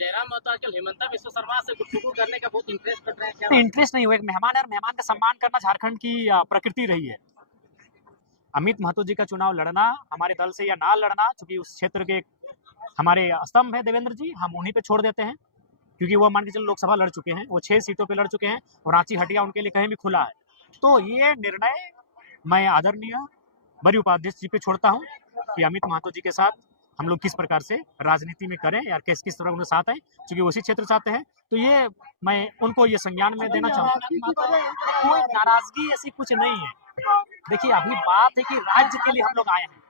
जयराम महतो आजकल हेमंता बिस्वा शर्मा से गुफ्तगू करने का बहुत इंटरेस्ट कर रहे हैं, क्या इंटरेस्ट नहीं हुआ, एक मेहमान है और मेहमान का सम्मान करना झारखंड की प्रकृति रही है। अमित महतो जी का चुनाव लड़ना हमारे दल से या ना लड़ना, चूंकि उस क्षेत्र के हमारे स्तंभ है देवेंद्र जी, हम उन्हीं पे छोड़ देते हैं, क्योंकि वो मान के चलो लोकसभा लड़ चुके हैं, वो 6 सीटों पे लड़ चुके हैं और रांची हटिया उनके लिए कहीं भी खुला है। तो ये निर्णय मैं आदरणीय बड़ी उपाध्यक्ष जी पे छोड़ता हूँ कि अमित महतो जी के साथ हम लोग किस प्रकार से राजनीति में करें या किस किस तरह उनके साथ हैं, क्योंकि उसी क्षेत्र से आते हैं। तो ये मैं उनको ये संज्ञान में देना चाहूँगा। कोई नाराजगी ऐसी कुछ नहीं है। देखिए, अभी बात है कि राज्य के लिए हम लोग आए हैं,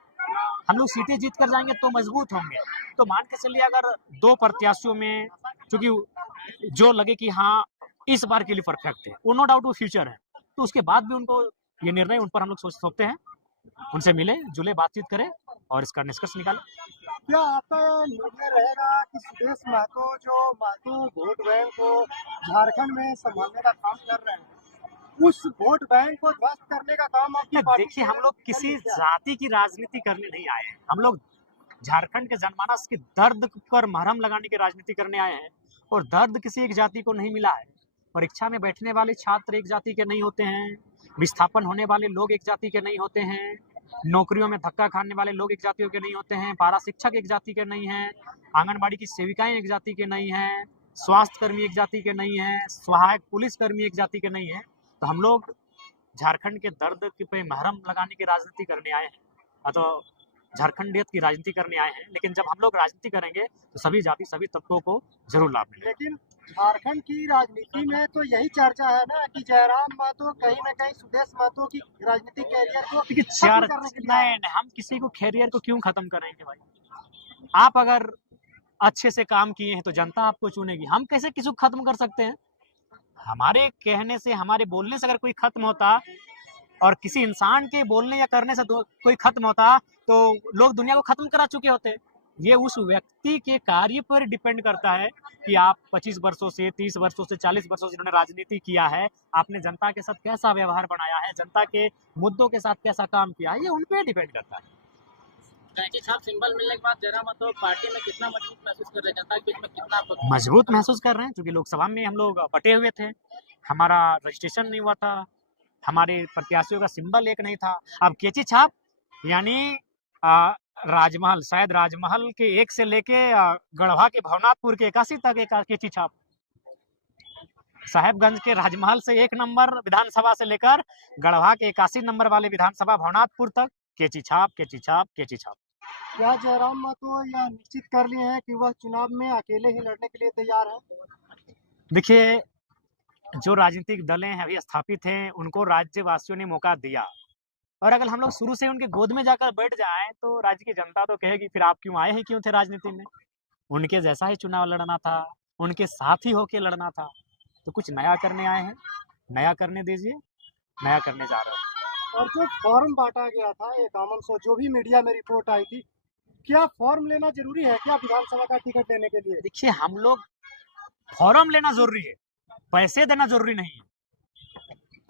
हम लोग सीटें जीत कर जाएंगे तो मजबूत होंगे। तो मान के चलिए अगर 2 प्रत्याशियों में क्योंकि जो लगे कि हाँ इस बार के लिए परफेक्ट है, वो नो डाउट वो फ्यूचर है, तो उसके बाद भी उनको ये निर्णय उन पर हम लोग सोच सकते हैं, उनसे मिले जुले बातचीत करें और इसका निष्कर्ष निकालें। क्या आपका निर्णय रहेगा कि सुदेश महतो जो महतो वोट बैंक को झारखंड में संभालने का काम कर रहे हैं, उस वोट बैंक को ध्वस्त करने का काम आपकी पार्टी? देखिए, हम लोग किसी जाति की राजनीति करने नहीं आए हैं, हम लोग झारखंड के जनमानस के दर्द पर मरहम लगाने की राजनीति करने आए हैं, और दर्द किसी एक जाति को नहीं मिला है। परीक्षा में बैठने वाले छात्र एक जाति के नहीं होते हैं, विस्थापन होने वाले लोग एक जाति के नहीं होते हैं, नौकरियों में धक्का खाने वाले लोग एक जातियों के नहीं होते हैं, पारा शिक्षक एक जाति के नहीं हैं, आंगनबाड़ी की सेविकाएं एक जाति के नहीं हैं, स्वास्थ्य कर्मी एक जाति के नहीं हैं, सहायक पुलिस कर्मी एक जाति के नहीं हैं। तो हम लोग झारखंड के दर्द पे मरहम लगाने की राजनीति करने आए हैं, तो झारखंडियत की राजनीति करने आए हैं। लेकिन जब हम लोग राजनीति करेंगे तो सभी जाति सभी तत्वों को जरूर लाभ मिलेगा। लेकिन झारखंड की राजनीति में तो यही चर्चा है ना कि जयराम महतो कहीं न कहीं सुदेश महतो की राजनीतिक कैरियर को खत्म करने के लिए नहीं, हम किसी को कैरियर को क्यों खत्म करेंगे भाई? आप अगर अच्छे से काम किए हैं तो जनता आपको चुनेगी, हम कैसे किसी को खत्म कर सकते हैं? हमारे कहने से, हमारे बोलने से अगर कोई खत्म होता और किसी इंसान के बोलने या करने से कोई खत्म होता तो लोग दुनिया को खत्म करा चुके होते। ये उस व्यक्ति के कार्य पर डिपेंड करता है कि आप 25 वर्षों से, 30 वर्षों से, 40 वर्षों से जिन्होंने राजनीति किया है, आपने जनता के साथ कैसा व्यवहार बनाया है, जनता के मुद्दों के साथ कैसा काम किया है, ये उन पे डिपेंड करता है। कैंची छाप सिंबल मिलने के बाद जयराम महतो पार्टी में कितना मजबूत महसूस कर रहे हैं, जनता के बीच में कितना मजबूत महसूस कर रहे हैं? क्योंकि लोकसभा में हम लोग बटे हुए थे, हमारा रजिस्ट्रेशन नहीं हुआ था, हमारे प्रत्याशियों का सिंबल एक नहीं था। अब केची छाप यानी राजमहल, शायद राजमहल के 1 से लेके गढ़वा के भवनाथपुर के 81 तक एक केची छाप, साहेबगंज के राजमहल से 1 नंबर विधानसभा से लेकर गढ़वा के 81 नंबर वाले विधानसभा भवनाथपुर तक केची छाप, केची छाप, केची छाप। क्या जयराम महतो यह निश्चित कर लिए हैं कि वह चुनाव में अकेले ही लड़ने के लिए तैयार है? देखिए, जो राजनीतिक दलें अभी स्थापित हैं उनको राज्यवासियों ने मौका दिया, और अगर हम लोग शुरू से उनके गोद में जाकर बैठ जाएं तो राज्य की जनता तो कहेगी फिर आप क्यों आए हैं, क्यों थे राजनीति में? उनके जैसा ही चुनाव लड़ना था, उनके साथ ही होके लड़ना था। तो कुछ नया करने आए हैं, नया करने दीजिए, नया करने जा रहे हैं। और जो फॉर्म बांटा गया था, ये कॉमन सो जो भी मीडिया में रिपोर्ट आई थी, क्या फॉर्म लेना जरूरी है क्या विधानसभा का टिकट लेने के लिए? देखिए, हम लोग फॉर्म लेना जरूरी है, पैसे देना जरूरी नहीं है।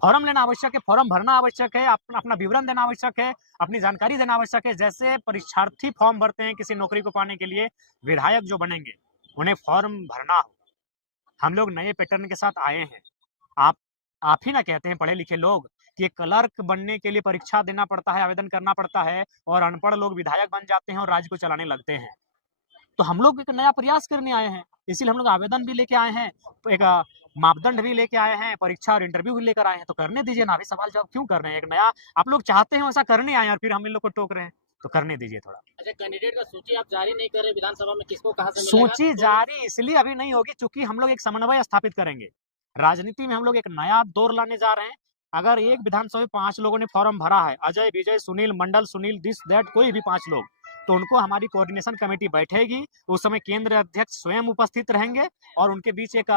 फॉर्म लेना आवश्यक है, फॉर्म भरना आवश्यक है, अपना विवरण देना आवश्यक है, अपनी जानकारी देना आवश्यक है। जैसे परीक्षार्थी फॉर्म भरते हैं किसी नौकरी को पाने के लिए, विधायक जो बनेंगे उन्हें फॉर्म भरना हो। हम लोग नए पैटर्न के साथ आए हैं। आप ही ना कहते हैं पढ़े लिखे लोग कि क्लर्क बनने के लिए परीक्षा देना पड़ता है, आवेदन करना पड़ता है, और अनपढ़ लोग विधायक बन जाते हैं और राज्य को चलाने लगते हैं। तो हम लोग एक नया प्रयास करने आए हैं, इसीलिए हम लोग आवेदन भी लेके आए हैं, एक मापदंड भी लेके आए हैं, परीक्षा और इंटरव्यू भी लेकर आए हैं। तो करने दीजिए ना, अभी सवाल जवाब क्यों कर रहे हैं? एक नया आप लोग चाहते हैं वैसा करने आए और फिर हम इन लोग को टोक रहे हैं, तो करने दीजिए थोड़ा। अच्छा, कैंडिडेट का सूची आप जारी नहीं कर रहे विधानसभा में, किसको कहां से मिलेगा? सूची जारी इसलिए अभी नहीं होगी चूंकि हम लोग एक समन्वय स्थापित करेंगे। राजनीति में हम लोग एक नया दौर लाने जा रहे हैं। अगर एक विधानसभा में 5 लोगों ने फॉर्म भरा है, अजय, विजय, सुनील, मंडल, सुनील, दिस दैट, कोई भी 5 लोग, तो उनको हमारी कोऑर्डिनेशन कमेटी बैठेगी, उस समय केंद्र अध्यक्ष स्वयं उपस्थित रहेंगे और उनके बीच एक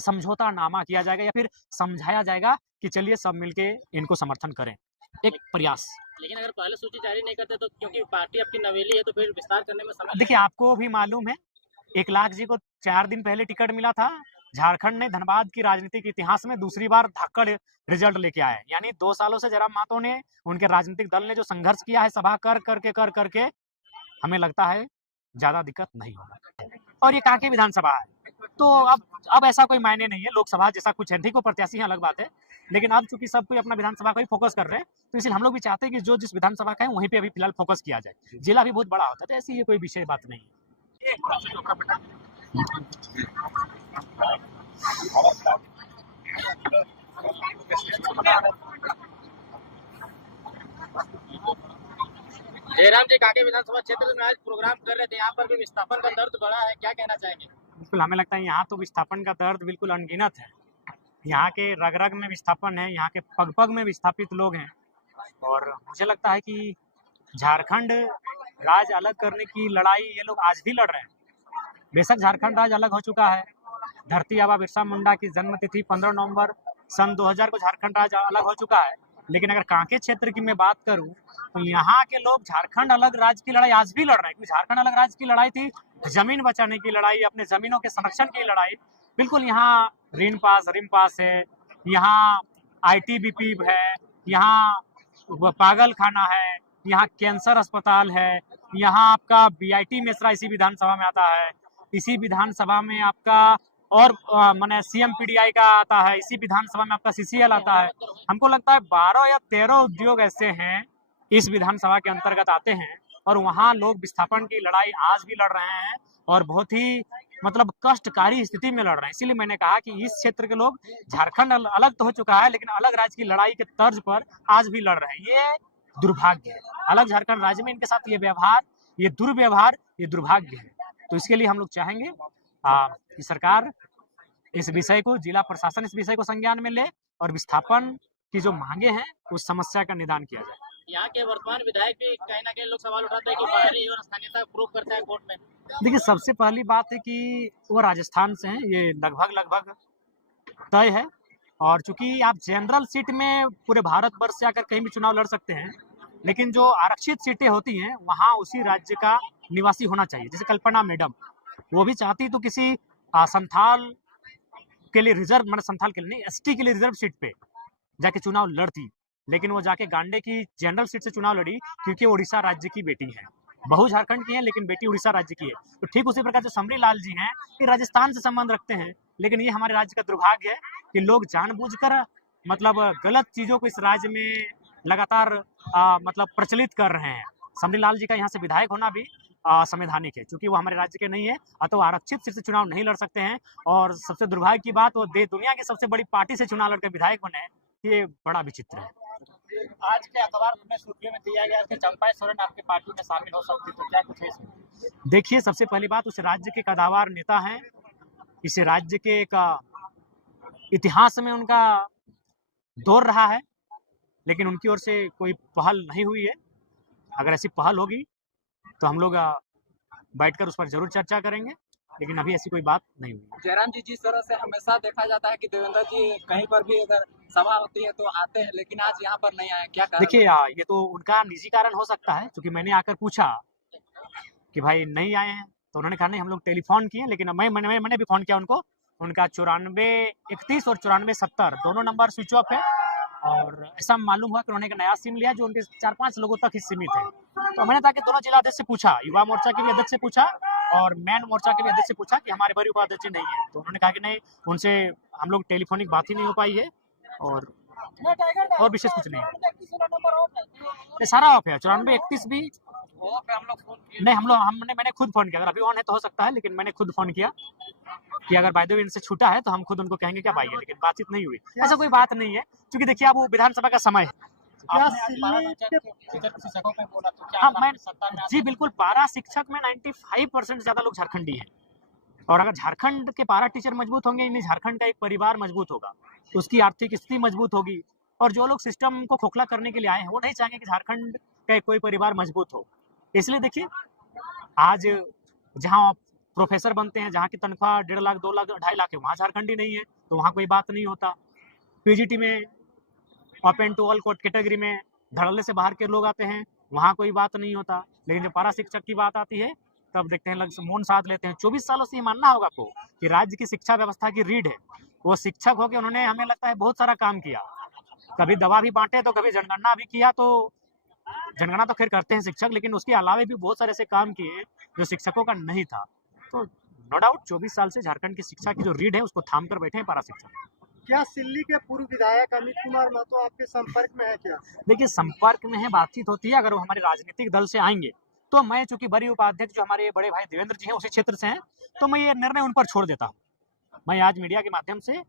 समझौता नामा किया जाएगा या फिर समझाया जाएगा कि चलिए सब मिलके इनको समर्थन करें, एक प्रयास। लेकिन अगर पहले सूची जारी नहीं करते तो, क्योंकि पार्टी आपकी नवेली है, तो फिर विस्तार करने में समय देखिए, आपको भी मालूम है 1 लाख जी को 4 दिन पहले टिकट मिला था। झारखंड ने धनबाद की राजनीतिक इतिहास में दूसरी बार धाकड़ रिजल्ट लेके आए, यानी 2 सालों से जयराम महतो ने, उनके राजनीतिक दल ने जो संघर्ष किया है सभा कर करके हमें लगता है ज्यादा दिक्कत नहीं होगा। और ये कांके विधानसभा है। तो अब ऐसा कोई मायने नहीं है, लोकसभा जैसा कुछ है, ठीक वो प्रत्याशी है, अलग बात है, लेकिन अब चूंकि सब कोई अपना विधानसभा का ही फोकस कर रहे हैं, तो इसलिए हम लोग भी चाहते हैं कि जो जिस विधानसभा का है वहीं पे अभी फिलहाल फोकस किया जाए। जिला भी बहुत बड़ा होता है, तो ऐसी ये कोई विषय बात नहीं है। जयराम जी कांके विधानसभा क्षेत्र में आज प्रोग्राम कर रहे थे, यहाँ पर भी विस्थापन का दर्द बढ़ा है, क्या कहना चाहेंगे? बिल्कुल, हमें लगता है यहाँ तो विस्थापन का दर्द बिल्कुल अनगिनत है। यहाँ के रग रग में विस्थापन है, यहाँ के पग पग में विस्थापित लोग हैं, और मुझे लगता है कि झारखंड राज्य अलग करने की लड़ाई ये लोग आज भी लड़ रहे हैं। बेशक झारखंड राज्य अलग हो चुका है, धरती आबा बिरसा मुंडा की जन्म तिथि 15 नवंबर सन 2000 को झारखंड राज्य अलग हो चुका है, लेकिन अगर कांके क्षेत्र की मैं बात करूं तो यहाँ के लोग झारखंड अलग राज्य की लड़ाई आज भी लड़ रहे हैं, क्योंकि झारखंड अलग राज्य की लड़ाई थी जमीन बचाने की लड़ाई, अपने जमीनों के संरक्षण की लड़ाई। बिल्कुल यहाँ रिम पास है, यहाँ ITBP है, यहाँ पागल खाना है, यहाँ कैंसर अस्पताल है, यहाँ आपका BIT मेसरा इसी विधानसभा में आता है, इसी विधानसभा में आपका और माने CMPDI का आता है, इसी विधानसभा में आपका CCL आता है। हमको लगता है 12 या 13 उद्योग ऐसे हैं इस विधानसभा के अंतर्गत आते हैं, और वहाँ लोग विस्थापन की लड़ाई आज भी लड़ रहे हैं और बहुत ही मतलब कष्टकारी स्थिति में लड़ रहे हैं। इसीलिए मैंने कहा कि इस क्षेत्र के लोग, झारखंड अलग तो हो चुका है लेकिन अलग राज्य की लड़ाई के तर्ज पर आज भी लड़ रहे हैं। ये दुर्भाग्य है, अलग झारखंड राज्य में इनके साथ ये व्यवहार, ये दुर्व्यवहार, ये दुर्भाग्य है। तो इसके लिए हम लोग चाहेंगे कि सरकार इस विषय को, जिला प्रशासन इस विषय को संज्ञान में ले और विस्थापन की जो मांगे हैं उस समस्या का निदान किया जाए। यहाँ के वर्तमान विधायक भी कहीं ना कहीं लोग सवाल उठाते हैं कि बाहरी और स्थानीयता प्रूव करता है कोर्ट में। देखिए, सबसे पहली बात है कि वो राजस्थान से हैं, ये लगभग तय है, और चूंकि आप जनरल सीट में पूरे भारतवर्ष से आकर कहीं भी चुनाव लड़ सकते हैं, लेकिन जो आरक्षित सीटें होती हैं वहाँ उसी राज्य का निवासी होना चाहिए। जैसे कल्पना मैडम, वो भी चाहती तो किसी संथाल के लिए रिजर्व, मतलब संथाल के लिए नहीं, ST के लिए रिजर्व सीट पे जाके चुनाव लड़ती, लेकिन वो जाके गांडे की जनरल सीट से चुनाव लड़ी क्योंकि उड़ीसा राज्य की बेटी है। बहू झारखंड की है लेकिन बेटी उड़ीसा राज्य की है। तो ठीक उसी प्रकार जो समरी लाल जी हैं, ये राजस्थान से संबंध रखते हैं, लेकिन ये हमारे राज्य का दुर्भाग्य है कि लोग जानबूझकर मतलब गलत चीजों को इस राज्य में लगातार मतलब प्रचलित कर रहे हैं। समरी लाल जी का यहाँ से विधायक होना भी संवैधानिक है, क्योंकि वो हमारे राज्य के नहीं है, अतः आरक्षित सीट से चुनाव नहीं लड़ सकते हैं। और सबसे दुर्भाग्य की बात, वो दुनिया की सबसे बड़ी पार्टी से चुनाव लड़कर विधायक बने, ये बड़ा विचित्र है। आज के अखबार में सुर्खियों में दिया गया कि चंपाई सोरेन आपकी पार्टी में शामिल हो सकती, तो क्या कुछ है इसमें? देखिए, सबसे पहली बात, उस राज्य के कदावर नेता हैं, इस राज्य के एक इतिहास में उनका दौर रहा है, लेकिन उनकी ओर से कोई पहल नहीं हुई है। अगर ऐसी पहल होगी तो हम लोग बैठकर उस पर जरूर चर्चा करेंगे, लेकिन अभी ऐसी कोई बात नहीं हुई। जयराम जी, जिस तरह से हमेशा देखा जाता है कि देवेंद्र जी कहीं पर भी अगर सभा होती है तो आते हैं, लेकिन आज यहाँ पर नहीं आए, क्या कारण? देखिए, ये तो उनका निजी कारण हो सकता है, क्योंकि मैंने आकर पूछा कि भाई नहीं आए हैं, तो उन्होंने कहा नहीं, हम लोग टेलीफोन किए, लेकिन मैंने भी फोन किया उनको, उनका 9431 और 9470 दोनों नंबर स्विच ऑफ है, और ऐसा मालूम हुआ कि उन्होंने एक नया सिम लिया जो उनके 4-5 लोगों तक ही सीमित है। तो मैंने ताकि दोनों जिला अध्यक्ष से पूछा, युवा मोर्चा के भी अध्यक्ष से पूछा और मैन मोर्चा के भी अध्यक्ष से पूछा कि हमारे बड़ी उपाध्यक्ष नहीं है, तो उन्होंने कहा कि नहीं, उनसे हम लोग टेलीफोनिक बात ही नहीं हो पाई है, और विशेष कुछ नहीं है। सारा ऑफ है, 9431 भी नहीं, मैंने खुद फोन किया, अगर अभी ऑन है तो हो सकता है, लेकिन मैंने खुद फोन किया कि अगर बाय द वे इनसे छूटा है तो हम खुद उनको कहेंगे क्या भाई है, लेकिन बातचीत नहीं हुई। ऐसा कोई बात नहीं है, क्योंकि देखिए अब वो विधानसभा का समय है। हाँ, जी बिल्कुल, 12 शिक्षक में 95% से ज्यादा लोग झारखंडी हैं, और अगर झारखंड के 12 टीचर मजबूत होंगे, यानी झारखंड का एक परिवार मजबूत होगा, तो उसकी आर्थिक स्थिति मजबूत होगी, और जो लोग सिस्टम को खोखला करने के लिए आए हैं वो नहीं चाहेंगे कि झारखंड का कोई परिवार मजबूत हो। इसलिए देखिए, आज जहाँ प्रोफेसर बनते हैं, जहाँ की तनख्वाह 1.5 लाख 2 लाख 2.5 लाख है, वहाँ झारखंडी नहीं है, तो वहाँ कोई बात नहीं होता। PGT में ओपन टू ऑल कैटेगरी में धड़ल्ले से बाहर के लोग आते हैं, वहाँ कोई बात नहीं होता, लेकिन जब पारा शिक्षक की बात आती है तब देखते हैं लग मौन साध लेते हैं। 24 सालों से ये मानना होगा आपको कि राज्य की शिक्षा व्यवस्था की रीढ़ है, वो शिक्षक हो के उन्होंने, हमें लगता है, बहुत सारा काम किया, कभी दवा भी बांटे तो कभी जनगणना भी किया, तो जनगणना तो खैर करते हैं शिक्षक, लेकिन उसके अलावा भी बहुत सारे ऐसे काम किए जो शिक्षकों का नहीं था। तो नो डाउट 24 साल से झारखंड की शिक्षा की जो रीढ़ है उसको थाम कर बैठे हैं पारा शिक्षक। क्या सिल्ली के पूर्व विधायक अमित कुमार महतो आपके संपर्क में है क्या? देखिए संपर्क में है, बातचीत होती है। अगर वो हमारे राजनीतिक दल से आएंगे तो मैं, चूंकि बड़ी उपाध्यक्ष जो हमारे बड़े भाई देवेंद्र जी हैं उसी क्षेत्र से हैं, तो मैं ये निर्णय उन पर छोड़ देता हूँ। मैं आज मीडिया के माध्यम से